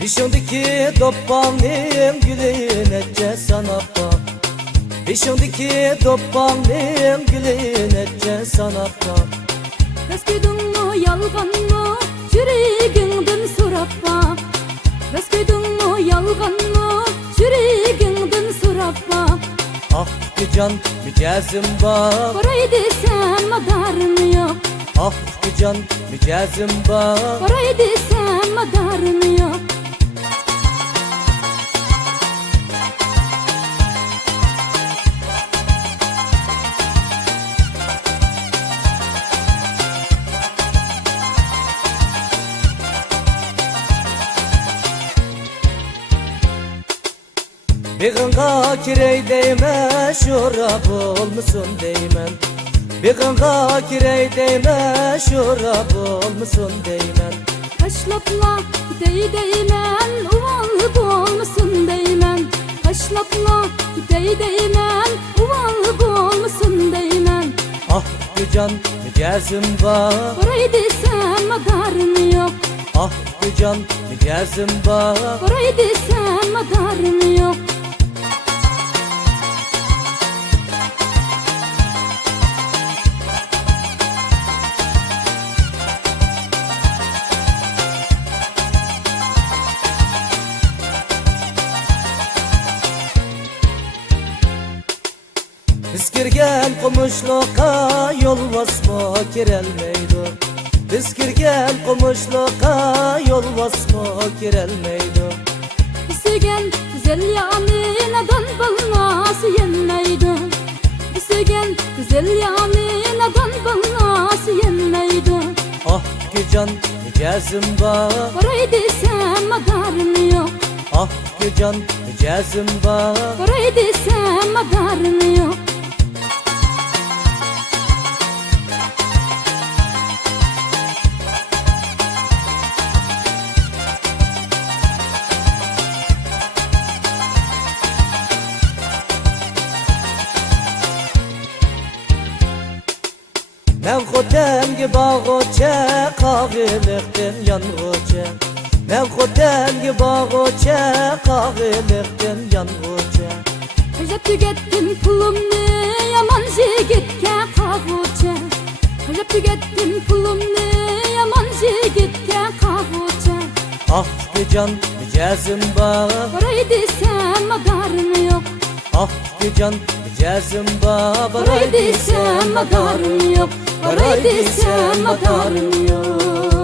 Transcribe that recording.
Bişondiki doppanim gülün etçe sana bak. Bişondiki doppanim gülün etçe sana bak. Rastgöydün mü yalgan mı yüreğinden sorap bak. Rastgöydün mü yalgan mı yüreğinden sorap bak. Ah gücan mücazım bak. Parayı desem madarın yok. Ah gücan mücazım bak. Parayı desem madarın yok. Bir gınga kirey değme şurap olmuşsun değmen. Bir gınga kirey değme şurap olmuşsun değmen. Kaşlapla değmen uvalık olmasın değmen. Kaşlapla değmen uvalık olmasın değmen. Ah gücan mücazım bak. Parayı desem madarın yok. Ah gücan mücazım bak. Parayı desem madarın yok. Biz kirgen komuşluğa yol basma kirelmeydi. Biz kirgen komuşluğa yol basma kirelmeydi. Sögen güzel yaminadan balnası yenmeydi. Sögen güzel yaminadan balnası yenmeydi. Ah gücan mücazım bak. Parayı desem madarın yok. Ah gücan mücazım bak. Parayı desem madarın yok. Men xotemgi bağoçe kağılıqtın yanğoçe. Men xotemgi bağoçe kağılıqtın yanğoçe. Harcap tükettim pulumni yaman jigitke kavuçe. Harcap tükettim pulumni yaman jigitke kavuçe. Ah gücan mücazım bak. Parayı desem madarın yok. Ah gücan mücazım bak. Parayı desem madarın yok. Parayı desem madarın yok.